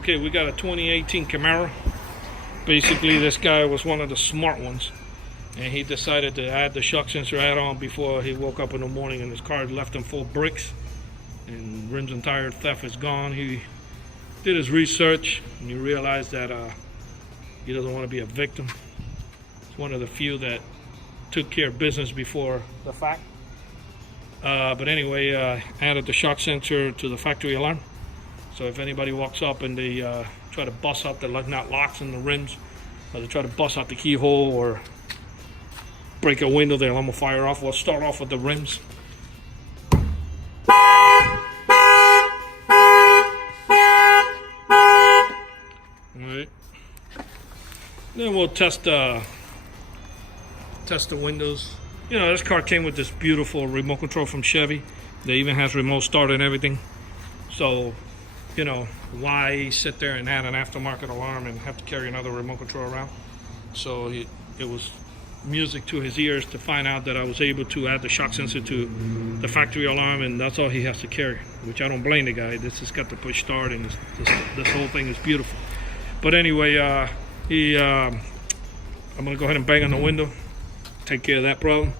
Okay, we got a 2018 Camaro. Basically, this guy was one of the smart ones, and he decided to add the shock sensor add-on before he woke up in the morning and his car had left him full of bricks and rims and tire theft is gone. He did his research and he realized that he doesn't want to be a victim. It's one of the few that took care of business before the fact. But anyway, added the shock sensor to the factory alarm. So if anybody walks up and they try to bust out the nut locks in the rims, or they try to bust out the keyhole or break a window, the alarm will fire off. We'll start off with the rims. Alright. Then we'll test the windows. You know, this car came with this beautiful remote control from Chevy. They even has remote start and everything. So, you know, why sit there and add an aftermarket alarm and have to carry another remote control around? So it was music to his ears to find out that I was able to add the shock sensor to the factory alarm, and that's all he has to carry, which I don't blame the guy. This has got the push start, and this whole thing is beautiful. But anyway, I'm gonna go ahead and bang on the window, take care of that problem.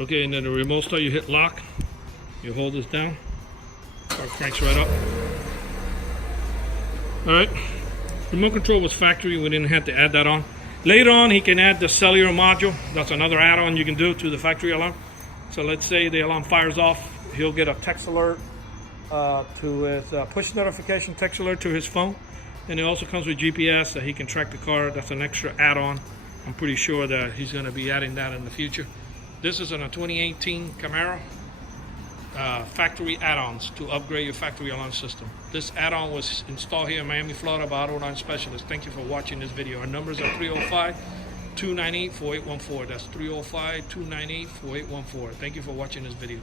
Okay, and then the remote start, you hit lock, you hold this down, car cranks right up. Alright, remote control was factory, we didn't have to add that on. Later on, he can add the cellular module. That's another add-on you can do to the factory alarm. So let's say the alarm fires off, he'll get a text alert to his push notification text alert to his phone. And it also comes with GPS that he can track the car. That's an extra add-on. I'm pretty sure that he's going to be adding that in the future. This is on a 2018 Camaro. Factory add-ons to upgrade your factory alarm system. This add-on was installed here in Miami, Florida by Auto Alarm Specialist. Thank you for watching this video. Our numbers are 305-298-4814. That's 305-298-4814. Thank you for watching this video.